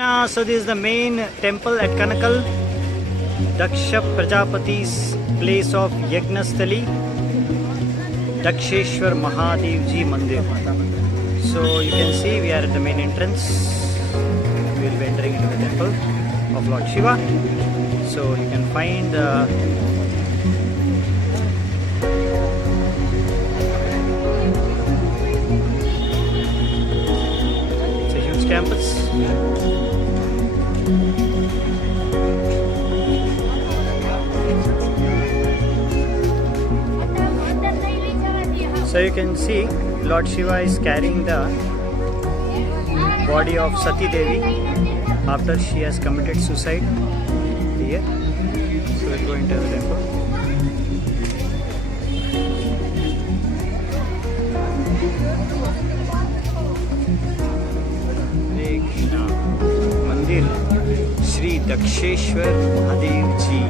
Krishna. So this is the main temple at Kankhal, Daksha Prajapati's place of Yagnasthali, Daksheshwar Mahadevji Mandir. So you can see we are at the main entrance. We will be entering into the temple of Lord Shiva. So you can find it's a huge campus. So you can see Lord Shiva is carrying the body of Sati Devi after she has committed suicide here. So we'll go into the temple. Hare Krishna. Mandir Shri Daksheshwar Mahadev Ji.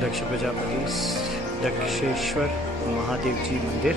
Daksha Prajapati's Daksheshwar Mahadevji Mandir.